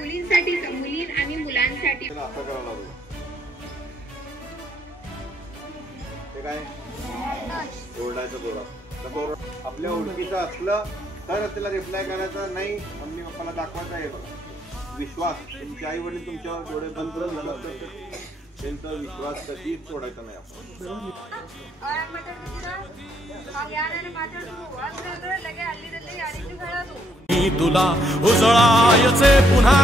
मुलींसाठी मुली आणि मुलांसाठी असं करावं लागलं ते काय ओरडायचं जोरात आपल्या ओळखीचं असलं तर त्याला रिप्लाय करायचा नाही मम्मी पप्पाला दाखवायचा आहे बघा विश्वास तुमचे आई वडील तुमच्यावर डोळे बंद झालं त्यांचा विश्वास कधीच सोडायचा नाही तुला उजळायचे पुन्हा